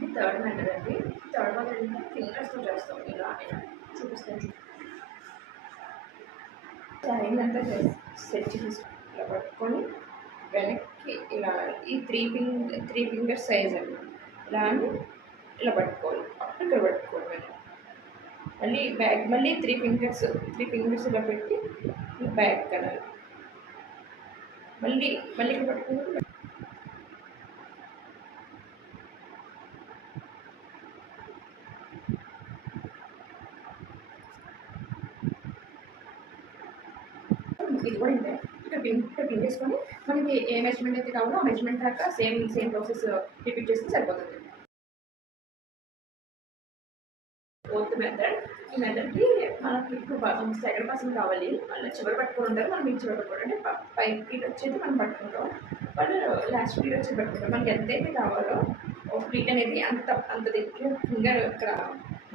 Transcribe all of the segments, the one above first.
ఇది third method అండి. Third method అంటే ఫింగర్స్తో చేస్తాం. ఇలా ఇలా చూపిస్తాను. అయిందంతా సెట్ చేసి ఇలా పట్టుకొని వెనక్కి ఇలా ఈ త్రీ ఫింగర్స్ సైజ్ అండి. ఇలా అని ఇలా పట్టుకోవాలి. అప్పుడు ఇక్కడ పట్టుకోవాలి వెనక్కి. మళ్ళీ బ్యాక్ మళ్ళీ త్రీ ఫింగర్స్ ఇలా పెట్టి బ్యాక్ కనాలి. మళ్ళీ మళ్ళీ ఇక్కడ పట్టుకుని ఇది కూడా ఇంతే. ఇక్కడ పిన్ చేసుకొని మనకి ఏ మెజర్మెంట్ అయితే కావాలో ఆ మెజర్మెంట్ దాకా సేమ్ ప్రాసెస్ రిపీట్ చేస్తే సరిపోతుంది. Fourth method. ఈ మెథడ్కి మనకి ఇప్పుడు సెకండ్ పర్సన్ కావాలి. వాళ్ళు చివరి పట్టుకొని ఉంటారు, మనం ఈ చివరి పట్టుకోవడం అంటే పైకి వచ్చేది మనం పట్టుకుంటాం, వాళ్ళు లాస్ట్ ఫీట్ వచ్చి పట్టుకుంటాం. మనకి ఎంతైతే కావాలో ఒక ఫీట్ అనేది అంత దగ్గర ఫింగర్ ఇక్కడ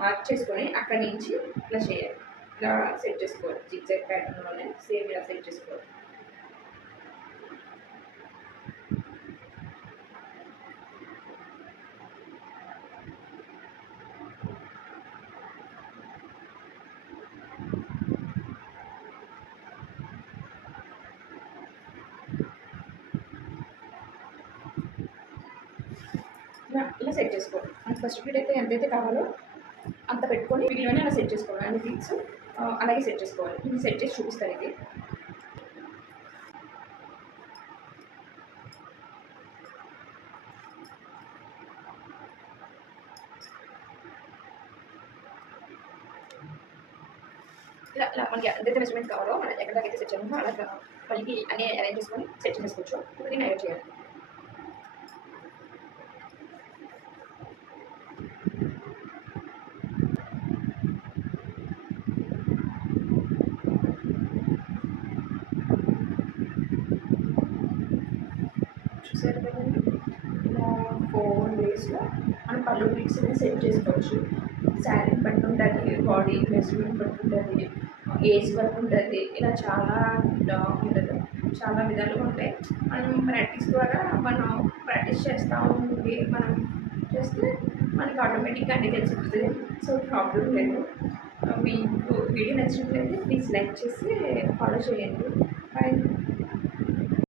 మార్క్ చేసుకొని అక్కడి నుంచి ఇట్లా చేయాలి. ఇలా సెట్ చేసుకోవాలి. జిగ్జాగ్ ప్యాటర్న్లోనే సేమ్ ఇలా సెట్ చేసుకోవాలి. ఇలా సెట్ చేసుకోవాలి. మనకి ఫస్ట్ ఫీట్ అయితే ఎంతైతే కావాలో అంత పెట్టుకొని వీటిలోనే అలా సెట్ చేసుకోవాలి. అన్ని ఫీట్స్ అలాగే సెట్ చేసుకోవాలి. ఇది సెట్ చేసి చూపిస్తాను. ఇది ఇలా మనకి ఎంతైతే మెజర్మెంట్ కావాలో మనం ఎక్కడ దాకైతే సెట్ చేయమో అలా మళ్ళీ అన్నీ అరేంజ్ చేసుకొని సెట్ చేసుకోవచ్చు. ఇప్పుడు దీన్ని అరేంజ్ చేయాలి. చూసారు కదండి, ఇలా 4 డేస్లో మనం పళ్ళు బీట్స్ అనేది సెట్ చేసుకోవచ్చు. శారీని బట్టి ఉంటుంది, బాడీ మెజర్మెంట్ బట్టి ఉంటుంది, ఏజ్ బట్టి ఉంటుంది. ఇలా చాలా ఉంటుంది, చాలా విధాలుగా ఉంటాయి. మనం ప్రాక్టీస్ ద్వారా మనం ప్రాక్టీస్ చేస్తూ ఉంటుంది. మనం చేస్తే మనకి ఆటోమేటిక్గా అన్నీ తెలిసిపోతుంది. సో ప్రాబ్లం లేదు. మీకు వీడియో నచ్చినట్లయితే ప్లీజ్ లైక్ చేసి ఫాలో చేయండి. బాయ్.